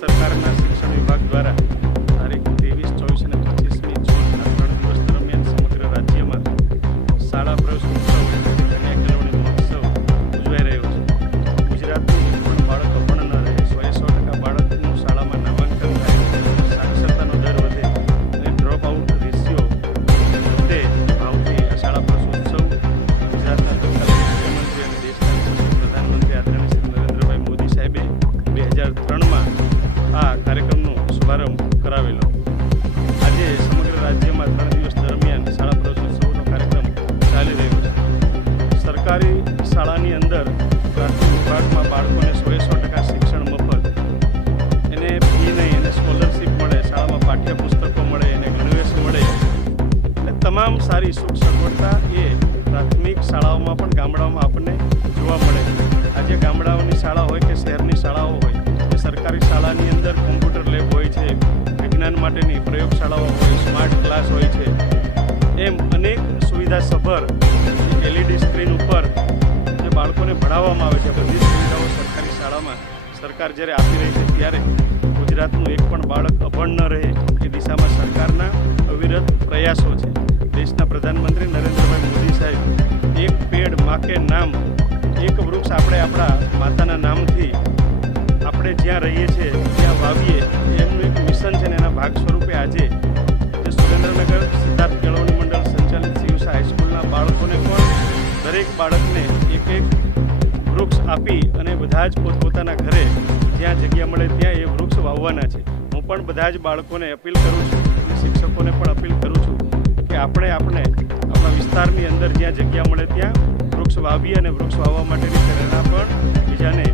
સરકારના શિક્ષણ વિભાગ દ્વારા તારીખ 23, 24 અને 25મી જૂનના 3 દિવસ દરમિયાન સમગ્ર રાજ્યમાં શાળા પ્રવેશ ઉત્સવ કન્યા કેળવણી મહોત્સવ ઉજવાઈ રહ્યો છે. ગુજરાતનું એક પણ બાળક અભણ ન રહે, 100% બાળકનું શાળામાં નામાંકન થાય, સાક્ષરતાનો દર વધે અને ડ્રોપ આઉટ રેશિયો વધે ભાવથી આ શાળા પ્રવેશ ઉત્સવ ગુજરાતના તત્કાલીન મુખ્યમંત્રી અને દેશના યશસ્વી પ્રધાનમંત્રી આદરણીય શ્રી નરેન્દ્રભાઈ મોદી સાહેબે 2003માં આ કાર્યક્રમનો શુભારંભ કરાવેલો. આજે સમગ્ર રાજ્યમાં 3 દિવસ દરમિયાન શાળા પ્રવેશોત્સવનો કાર્યક્રમ ચાલી રહ્યો છે. સરકારી શાળાની અંદર પ્રાથમિક વિભાગમાં બાળકોને 100% શિક્ષણ મફત, એને ફી નહીં, એને સ્કોલરશીપ મળે, શાળામાં પાઠ્યપુસ્તકો મળે, એને ગણવેશ મળે, અને તમામ સારી સુખ સગવડતા એ પ્રાથમિક શાળાઓમાં પણ ગામડાઓમાં આપણને જોવા મળે છે. આજે ગામડાઓની શાળા હોય કે શહેરની શાળાઓ હોય, સરકારી શાળાની અંદર કોમ્પ્યુટર લેબ હોય છે, વિજ્ઞાન માટેની પ્રયોગશાળાઓ હોય, સ્માર્ટ ક્લાસ હોય છે, એમ અનેક સુવિધાસભર LED સ્ક્રીન ઉપર જે બાળકોને ભણાવવામાં આવે છે, બધી સુવિધાઓ સરકારી શાળામાં સરકાર જ્યારે આપી રહી છે, ત્યારે ગુજરાતનું એક પણ બાળક અભણ ન રહે એ દિશામાં સરકારના અવિરત પ્રયાસો છે. દેશના પ્રધાનમંત્રી નરેન્દ્રભાઈ મોદી સાહેબ એક પેડ માં કે નામ, એક વૃક્ષ આપણે આપણા માતાના નામથી આપણે જ્યાં રહીએ છીએ ત્યાં વાવીએ, એમનું એક મિશન છે ને એના ભાગ સ્વરૂપે આજે જે સુરેન્દ્રનગર સિદ્ધાર્થ કેળવણી મંડળ સંચાલિત શિવસા હાઈસ્કૂલના બાળકોને પણ દરેક બાળકને એક વૃક્ષ આપી અને બધા જ પોતપોતાના ઘરે જ્યાં જગ્યા મળે ત્યાં એ વૃક્ષ વાવવાના છે. હું પણ બધા જ બાળકોને અપીલ કરું છું અને શિક્ષકોને પણ અપીલ કરું છું કે આપણે આપણા વિસ્તારની અંદર જ્યાં જગ્યા મળે ત્યાં વૃક્ષ વાવીએ અને વૃક્ષ વાવવા માટેની પ્રેરણા પણ બીજાને